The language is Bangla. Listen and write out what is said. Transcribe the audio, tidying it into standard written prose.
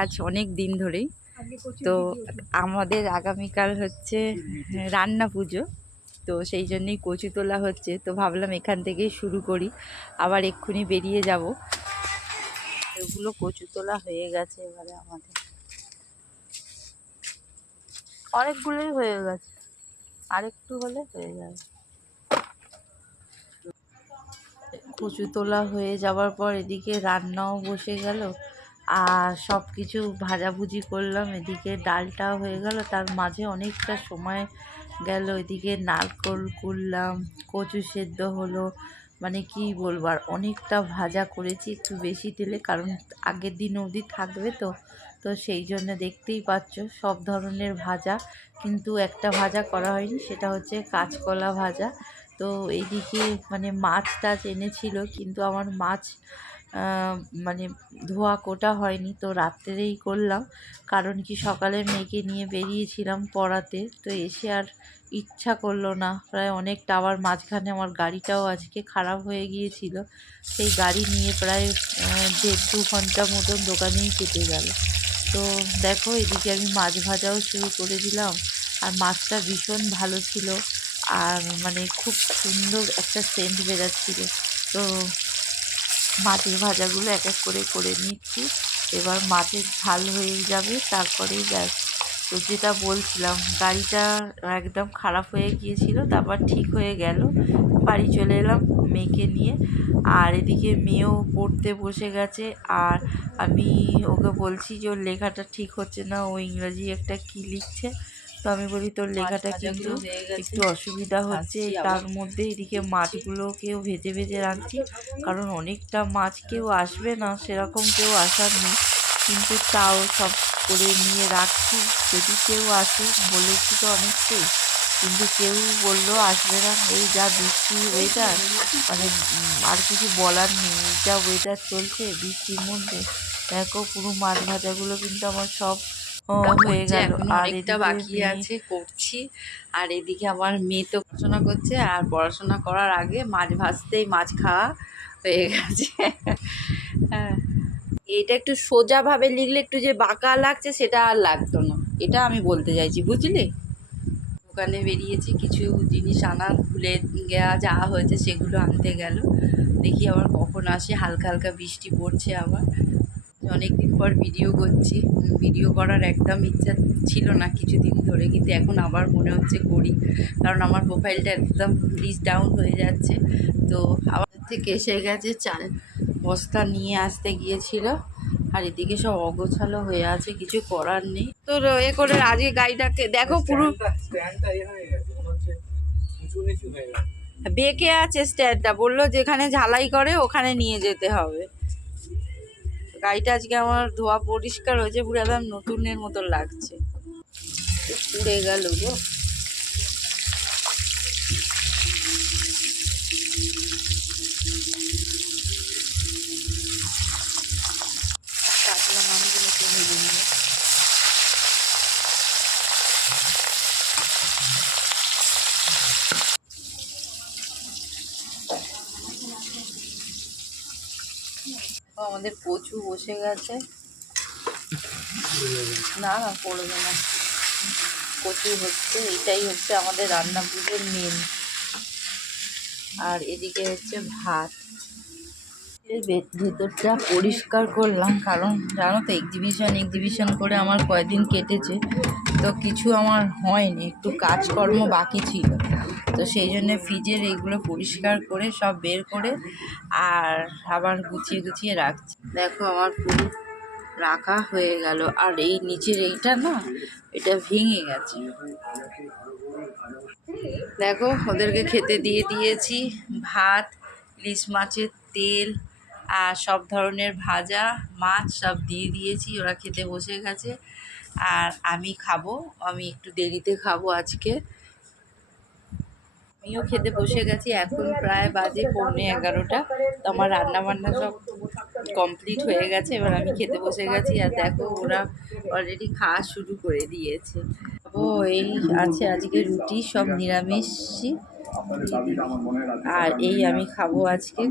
আজ অনেক দিন ধরেই। তো আমাদের আগামীকাল হচ্ছে রান্না পুজো, তো সেই জন্যই কচু তোলা হচ্ছে। তো ভাবলাম এখান থেকেই শুরু করি, আবার এক্ষুনি বেরিয়ে যাব। এগুলো কচু তোলা হয়ে গেছে, এবারে আমাদের অনেকগুলোই হয়ে গেছে, আরেকটু হলে হয়ে যাবে। কচু তোলা হয়ে যাওয়ার পর এদিকে রান্নাও বসে গেল, আর সব কিছু ভাজাভুজি করলাম, এদিকে ডালটাও হয়ে গেল। তার মাঝে অনেকটা সময় গেল, এদিকে নারকোল কুড়লাম, কচু সেদ্ধ হলো, মানে কি বলবো। আর অনেকটা ভাজা করেছি একটু বেশি তেলে, কারণ আগের দিন অবধি থাকবে তো তো সেই জন্য দেখতেই পাচ্ছ সব ধরনের ভাজা, কিন্তু একটা ভাজা করা হয়নি, সেটা হচ্ছে কাঁচকলা ভাজা। তো এইদিকে মানে মাছ টাছ এনেছিল, কিন্তু আমার মাছ মানে ধোয়া কোটা হয়নি, তো রাত্রেই করলাম। কারণ কি সকালে মেয়েকে নিয়ে বেরিয়েছিলাম পড়াতে, তো এসে আর ইচ্ছা করলো না। প্রায় অনেকটা, আবার মাঝখানে আমার গাড়িটাও আজকে খারাপ হয়ে গিয়েছিল, সেই গাড়ি নিয়ে প্রায় 1.5-2 ঘন্টা মতন দোকানেই কেটে গেল। তো দেখো এদিকে আমি মাছ ভাজাও শুরু করে দিলাম, আর মাছটা ভীষণ ভালো ছিল, আর মানে খুব সুন্দর একটা সেন্ট বেরাচ্ছিল। তো মাছের ভাজাগুলো এক এক করে করে নিচ্ছি, এবার মাছের ঝাল হয়ে যাবে, তারপরেই ব্যাস। তো যেটা বলছিলাম, গাড়িটা একদম খারাপ হয়ে গিয়েছিল, তারপর ঠিক হয়ে গেল, বাড়ি চলে এলাম মেয়েকে নিয়ে। আর এদিকে মেয়েও পড়তে বসে গেছে, আর আমি ওকে বলছি যে ওর লেখাটা ঠিক হচ্ছে না, ও ইংরাজি একটা কী লিখছে। তো আমি বলি তোর লেখাটা কিন্তু একটু অসুবিধা হচ্ছে। তার মধ্যে এদিকে মাছগুলোকেও ভেজে ভেজে রাখছি, কারণ অনেকটা মাছ, কেউ আসবে না সেরকম, কেউ আসার নেই, কিন্তু তাও সব করে নিয়ে রাখছি। যদি কেউ আসে, বলেছি তো অনেককেই, কিন্তু কেউ বললো আসবে না। এই যা বৃষ্টি ওয়েদার, মানে আর কিছু বলার নেই, এই যা ওয়েদার চলছে বৃষ্টির মধ্যে। দেখো পুরো মাছ ভাজাগুলো কিন্তু আমার সব হয়ে গেল, আর অনেকটা বাকি আছে, করছি। আর এদিকে আমার মেয়ে তো পড়াশোনা করছে, আর পড়াশোনা করার আগে মাছ ভাজতেই মাছ খাওয়া হয়ে গেছে। হ্যাঁ, এটা একটু সোজাভাবে লিখলে একটু যে বাঁকা লাগছে সেটা আর লাগতো না, এটা আমি বলতে চাইছি, বুঝলি। দোকানে বেরিয়েছি, কিছু জিনিস আনা ভুলে যাওয়া হয়েছে, সেগুলো আনতে গেল। দেখি আবার কখন আসে, হালকা হালকা বৃষ্টি পড়ছে আবার। অনেক দিন পর ভিডিও করছি, ভিডিও করার একদম ইচ্ছা ছিল না কিছুদিন ধরে, কিন্তু এখন আবার মনে হচ্ছে করি, কারণ আমার প্রোফাইলটা একদম রিচ ডাউন হয়ে যাচ্ছে। তো আবার থেকে এসে গেছে, চাল বস্তা নিয়ে আসতে গিয়েছিল, আর এদিকে সব অগোছালো হয়ে আছে, কিছু করার নেই। তো এ করে আজকে গাড়িটাকে দেখো পুরো বেঁকে আছে, স্ট্যান্ডটা বললো যেখানে ঝালাই করে ওখানে নিয়ে যেতে হবে। গাড়িটা আজকে আমার ধোয়া পরিষ্কার হয়েছে, পুরো একদম নতুনের মতো লাগছে। পুড়ে গেল গো। কাটলাম আমগুলোকে ভেজে নিয়ে। আমাদের কচু বসে গেছে, না না পড়বে না, কচু হচ্ছে, এটাই হচ্ছে আমাদের রান্না পুজোর মেন। আর এদিকে হচ্ছে ভাত। এর ভেতরটা পরিষ্কার করলাম, কারণ জানো তো এক্সিবিশন করে আমার কয়েকদিন কেটেছে, তো কিছু আমার হয়নি, একটু কাজকর্ম বাকি ছিল, তো সেই জন্য ফ্রিজের এইগুলো পরিষ্কার করে সব বের করে আর আবার গুছিয়ে গুছিয়ে রাখছি। দেখো আমার পুরো রাখা হয়ে গেল, আর এই নিচের এইটা না, এটা ভেঙে গেছে। দেখো ওদেরকে খেতে দিয়ে দিয়েছি, ভাত, ইলিশ মাছের তেল, আর সব ধরনের ভাজা মাছ সব দিয়ে দিয়েছি, ওরা খেতে বসে গেছে। আর আমি খাবো, আমি একটু দেরিতে খাবো আজকে। আমিও খেতে বসে গেছি, এখন প্রায় বাজে 11:15। তো আমার রান্নাবান্না সব কমপ্লিট হয়ে গেছে, এবার আমি খেতে বসে গেছি। আর দেখো ওরা অলরেডি খাওয়া শুরু করে দিয়েছে। ও এই আছে আজকে রুটি, সব নিরামিষই, আর এই আমি খাবো আজকে।